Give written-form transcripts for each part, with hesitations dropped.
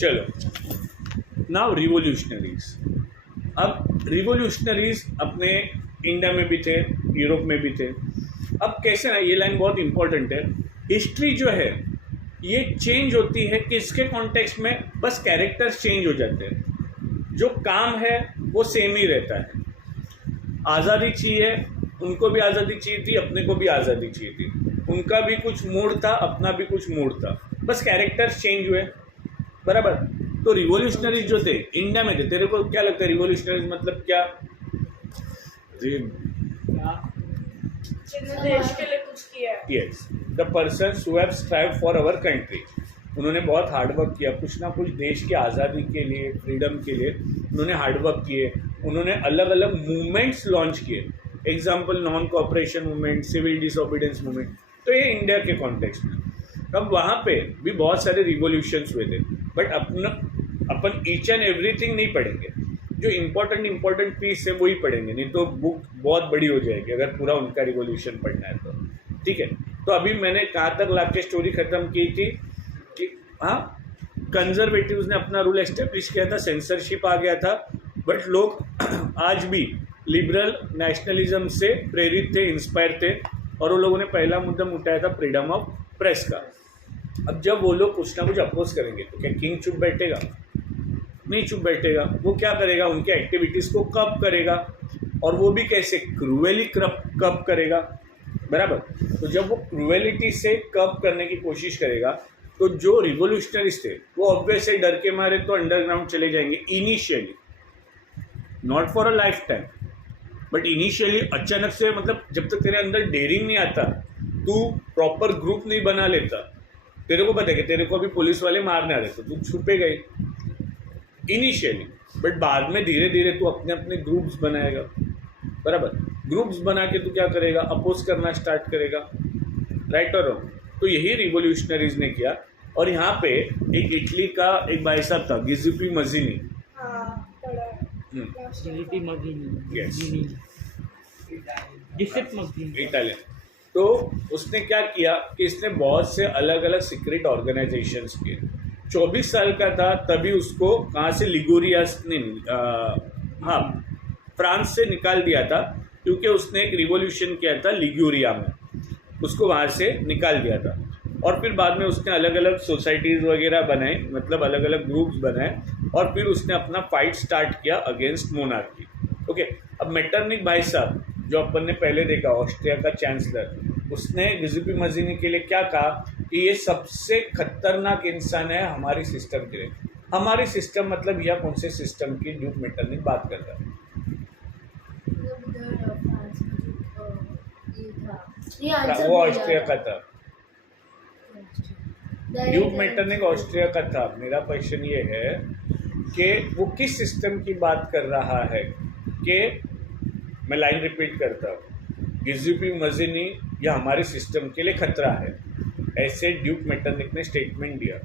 चलो, now revolutionaries. अब revolutionaries अपने इंडिया में भी थे, यूरोप में भी थे। अब कैसे ना, ये लाइन बहुत इंपॉर्टेंट है। हिस्ट्री जो है ये चेंज होती है किसके कॉन्टेक्स्ट में? बस कैरेक्टर्स चेंज हो जाते हैं, जो काम है वो सेम ही रहता है। आज़ादी चाहिए, उनको भी आज़ादी चाहिए थी, अपने को भी आज़ादी चाहिए थी। उनका भी कुछ मूड था, अपना भी कुछ मूड था, बस कैरेक्टर्स चेंज हुए, बराबर। तो रिवोल्यूशनरीज जो थे इंडिया में थे। तेरे को क्या लगता है रिवोल्यूशनरीज मतलब क्या? देश के लिए कुछ किया। Yes, the persons who have strive for our country. उन्होंने बहुत हार्डवर्क किया, कुछ ना कुछ देश की आज़ादी के लिए, फ्रीडम के लिए उन्होंने हार्डवर्क किए। उन्होंने अलग अलग मूवमेंट्स लॉन्च किए, example non cooperation movement, civil disobedience movement. तो ये इंडिया के कॉन्टेक्स्ट में। अब वहाँ पे भी बहुत सारे रिवोल्यूशंस हुए थे, but upon each and everything नहीं पढ़ेंगे। जो इम्पोर्टेंट पीस है वही पढ़ेंगे, नहीं तो बुक बहुत बड़ी हो जाएगी अगर पूरा उनका रिवोल्यूशन पढ़ना है तो। ठीक है, तो अभी मैंने कहाँ तक ला के स्टोरी ख़त्म की थी कि हाँ, कंजर्वेटिव्स ने अपना रूल एस्टेब्लिश किया था, सेंसरशिप आ गया था, बट लोग आज भी लिबरल नेशनलिज्म से प्रेरित थे, इंस्पायर थे, और वो लोगों ने पहला मुद्दा उठाया था फ्रीडम ऑफ प्रेस का। अब जब वो लोग कुछ ना कुछ अपोज करेंगे तो क्या किंग चुप बैठेगा? नहीं चुप बैठेगा। वो क्या करेगा? उनके एक्टिविटीज़ को कब करेगा, और वो भी कैसे? क्रूएली कब करेगा, बराबर। तो जब वो क्रूएलिटी से कब करने की कोशिश करेगा, तो जो रिवोल्यूशनरीज थे वो ऑब्वियसली डर के मारे तो अंडरग्राउंड चले जाएंगे initially, not for a life time, but initially अचानक से, मतलब जब तक तेरे अंदर डेयरिंग नहीं आता, तू प्रॉपर ग्रुप नहीं बना लेता, तेरे को पता है कि तेरे को अभी पुलिस वाले मारने आ रहे, तो तू छुपेगा ही इनिशियली, बट बाद में धीरे धीरे तू अपने अपने ग्रुप्स बनाएगा, बराबर। ग्रुप्स बना के तू क्या करेगा? अपोज करना स्टार्ट करेगा, राइट और रॉन्ग। तो यही रिवोल्यूशनरीज ने किया। और यहाँ पे एक इटली का एक भाई साहब था, गिजुपी मजीनी। इटालियन। तो उसने क्या किया कि इसने बहुत से अलग अलग सीक्रेट ऑर्गेनाइजेशंस किए। 24 साल का था तभी उसको कहाँ से, लिगोरियास ने फ्रांस से निकाल दिया था, क्योंकि उसने एक रिवॉल्यूशन किया था लिगुरिया में, उसको वहाँ से निकाल दिया था। और फिर बाद में उसने अलग अलग सोसाइटीज़ वगैरह बनाए, मतलब अलग अलग ग्रुप्स बनाए, और फिर उसने अपना फाइट स्टार्ट किया अगेंस्ट मोनार्की। ओके, अब मेटरनिक भाई साहब जो अपन ने पहले देखा, ऑस्ट्रिया का चांसलर, उसने गिजुपी मजीनी के लिए क्या कहा कि ये सबसे खतरनाक इंसान है हमारी सिस्टम के लिए। हमारी सिस्टम मतलब यह कौन से सिस्टम की ड्यूक मेटरनिक बात करता है? वो ऑस्ट्रिया का था, ड्यूक मेटरनिक ऑस्ट्रिया का था। मेरा क्वेश्चन ये है कि वो किस सिस्टम की बात कर रहा है? कि मैं लाइन रिपीट करता हूँ, गिजुपी मजीनी यह हमारे सिस्टम के लिए खतरा है, ऐसे ड्यूक मेटरनिक ने स्टेटमेंट दिया।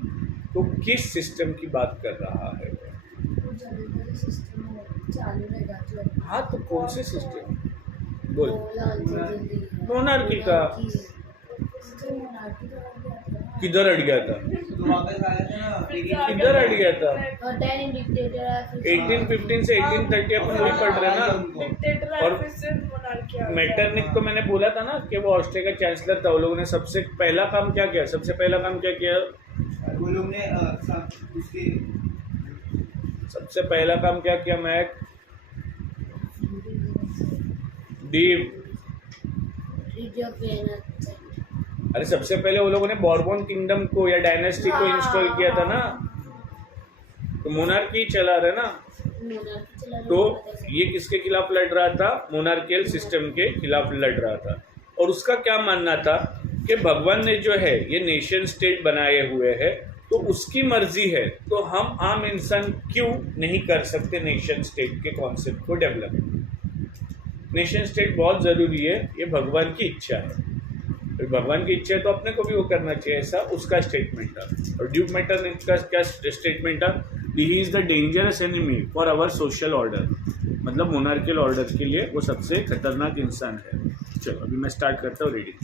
तो किस सिस्टम की बात कर रहा है? हाँ, तो कौन से सिस्टम? बोल। मोनार्की का। किधर अट गया था? किधर अट गया था? 1815 से 1830 अपन वही पढ़ रहे ना। और मेटरनिक तो मैंने बोला था ना कि वो ऑस्ट्रिया का चांसलर था। वो लोगों ने सबसे पहला काम क्या किया? सबसे पहला काम क्या किया? मैं अरे सबसे पहले वो लोगों ने बॉर्बन किंगडम को या डायनेस्टी को इंस्टॉल किया था ना, तो मोनार्की चला रहा ना। तो ये किसके खिलाफ लड़ रहा था? मोनार्कियल सिस्टम के खिलाफ लड़ रहा था। और उसका क्या मानना था कि भगवान ने जो है ये नेशन स्टेट बनाए हुए है, तो उसकी मर्जी है, तो हम आम इंसान क्यों नहीं कर सकते नेशन स्टेट के कॉन्सेप्ट को डेवलप? नेशन स्टेट बहुत ज़रूरी है, ये भगवान की इच्छा है। तो भगवान की इच्छा है तो अपने को भी वो करना चाहिए, ऐसा उसका स्टेटमेंट था। और ड्यूक मेटरनिक का क्या स्टेटमेंट था? He is the dangerous enemy for our social order, मतलब मोनार्कियल ऑर्डर के लिए वो सबसे खतरनाक इंसान है। चलो अभी मैं स्टार्ट करता हूँ reading.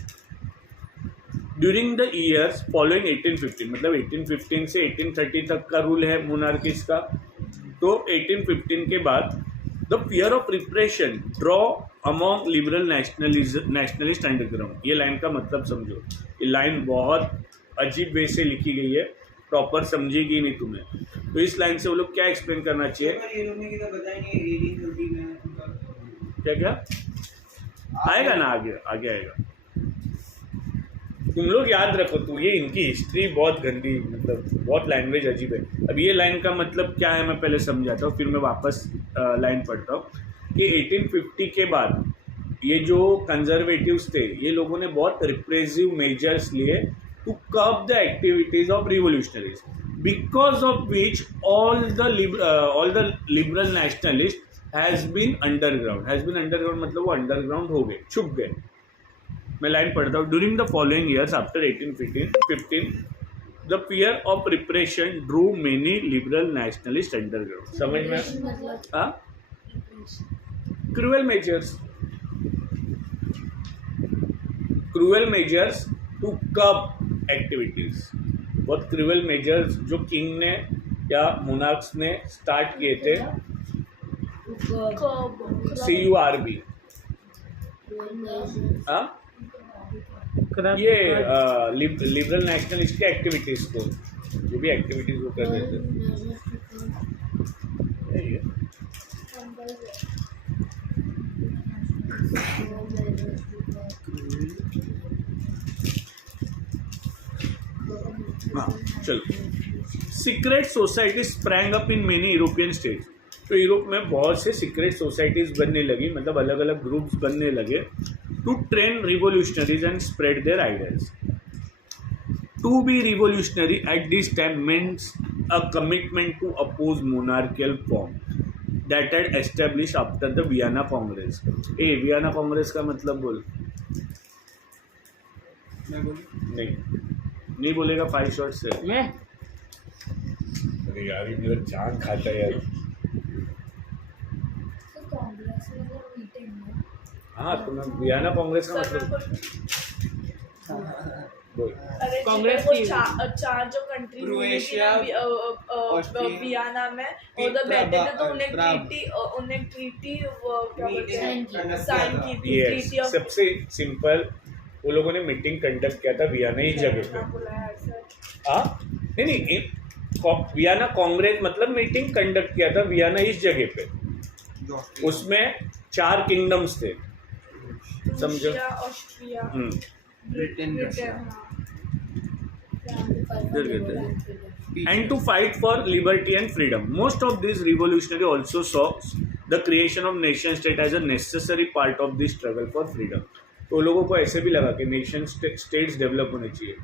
During the years following 1815, मतलब 1815 से 1830 तक का रूल है मोनार्किस का। तो 1815 के बाद the fear of repression draw among liberal nationalist underground. ये लाइन का मतलब समझो, ये लाइन बहुत अजीब वे से लिखी गई है, प्रॉपर समझेगी नहीं तुम्हें। तो इस लाइन से वो लोग क्या एक्सप्लेन करना चाहिए, क्या क्या आएगा ना, आगे आगे आएगा। तुम लोग याद रखो, तो ये इनकी हिस्ट्री बहुत गंदी, मतलब बहुत लैंग्वेज अजीब है। अब ये लाइन का मतलब क्या है मैं पहले समझाता हूँ, फिर मैं वापस लाइन पढ़ता हूँ कि 1850 के बाद ये जो कंजर्वेटिव्स थे, ये लोगों ने बहुत रिप्रेसिव मेजर्स लिए to curb the activities of revolutionaries, because of which all the liberal nationalist has been underground. Has been underground मतलब वो अंडरग्राउंड हो गए, छुप गए। मैं लाइन पढ़ता हूँ। During the following years after 1815 the fear of repression drew many liberal nationalist underground. समझ में? हाँ, cruel measures to curb activities. बहुत क्रूअल मेजर्स जो किंग ने या मोनार्क्स ने स्टार्ट किए थे, CURB। हाँ, ये लिबरल नेशनलिस्ट के एक्टिविटीज को, जो भी एक्टिविटीज वो कर रहे थे। हाँ चलो। Secret society sprang up in many European states. तो यूरोप में बहुत से सीक्रेट सोसाइटीज बनने लगी, मतलब अलग अलग ग्रुप्स बनने लगे to train revolutionaries and spread their ideas. To be revolutionary at this time means a commitment to oppose monarchial form that had establish after the Vienna Congress. Vienna Congress का मतलब बोल। नहीं बोलेगा 5 शॉट से। मैं अरे यार ये मेरा जान खाता है यार। हाँ तो मैं वियना कांग्रेस का मतलब कांग्रेस की चार जो कंट्री क्रोएशिया वियना में उधर बैठे थे, तो उन्हें ट्रीटी साइन की थी, ट्रीटी ऑफ। सबसे सिंपल, वो लोगों ने मीटिंग कंडक्ट किया था वियना ही जगह पे। हाँ नहीं, वियना कांग्रेस मतलब मीटिंग कंडक्ट किया था वियना इस जगह पे। उसमें 4 किंगडम्स थे, समझो, Austria, Britain, and to fight for liberty and freedom. Most of these revolutionary also saw the creation of nation state as a necessary part of this struggle for freedom. तो लोगों को ऐसे भी लगा कि नेशन स्टेट्स डेवलप होने चाहिए।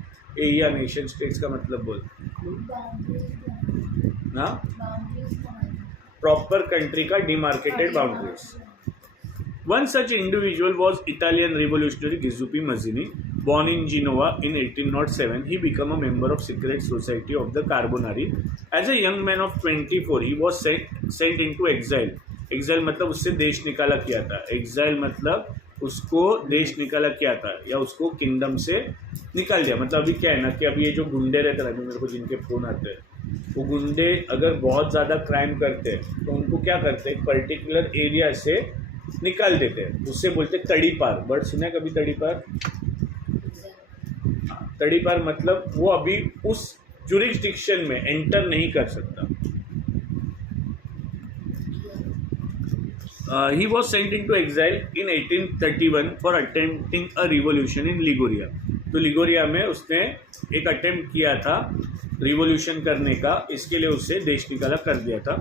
या नेशन स्टेट्स का मतलब बोल ना, प्रॉपर कंट्री का demarcated boundaries. One such individual was Italian revolutionary Giuseppe Mazzini. Born in Genoa in 1807, he became a member of secret society of the Carbonari. As a young man of 24, he was sent into exile. Exile मतलब उससे देश निकाला किया था। Exile मतलब उसको देश निकाला किया था या उसको किंगडम से निकाल दिया। मतलब अभी क्या है ना कि अभी ये जो गुंडे रहते हैं, मेरे को जिनके फोन आते हैं, वो गुंडे अगर बहुत ज़्यादा क्राइम करते हैं तो उनको क्या करते हैं, एक पर्टिकुलर एरिया से निकाल देते हैं, उससे बोलते तड़ी पार। बट सुना कभी तड़ी पार? तड़ी पार मतलब वो अभी उस जुरिस्डिक्शन में एंटर नहीं कर सकता। He was sent into exile in 1831 for attempting a revolution in Liguria. तो लिगोरिया में उसने एक अटेम्प्ट किया था रिवोल्यूशन करने का, इसके लिए उसे देश निकाला कर दिया था।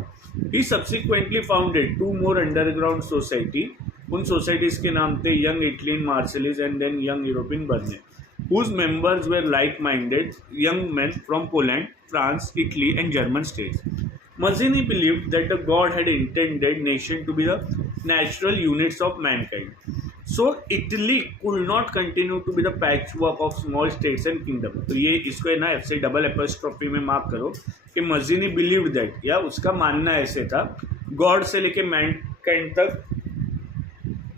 He subsequently founded 2 more underground society. उन सोसाइटीज़ के नाम थे यंग इटलियन मार्शलिस एंड देन यंग यूरोपियन बर्ने, whose members were like-minded young men from Poland, France, Italy and German states. Mazzini believed that the God had intended nation to be the natural units of mankind. So Italy could not continue to be the patchwork of small states and kingdoms. तो ये इसको है ना ऐसे double apostrophe में mark करो कि Mazzini believed that, या उसका मानना ऐसे था, गॉड से लेके मैनकाइंड तक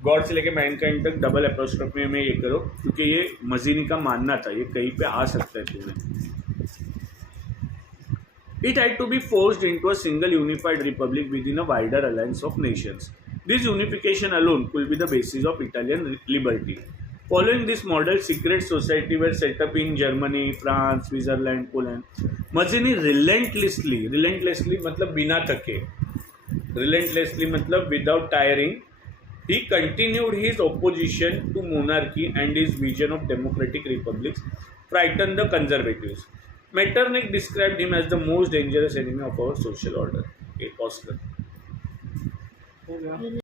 गॉड से लेके मैनकाइंड तक डबल एपोस्ट्रोफी में ये करो, क्योंकि ये मजीनी का मानना था, ये कहीं पे आ सकता है तुम्हें। It had to be forced into a single unified republic within a wider alliance of nations. This unification alone could be the basis of Italian liberty. Following this model, secret society were set up in Germany, France, Switzerland, Poland. Mazzini relentlessly मतलब बिना थके, relentlessly मतलब without tiring, he continued his opposition to monarchy, and his vision of democratic republics frightened the conservatives. Metternich described him as the most dangerous enemy of our social order. Okay, Oscar.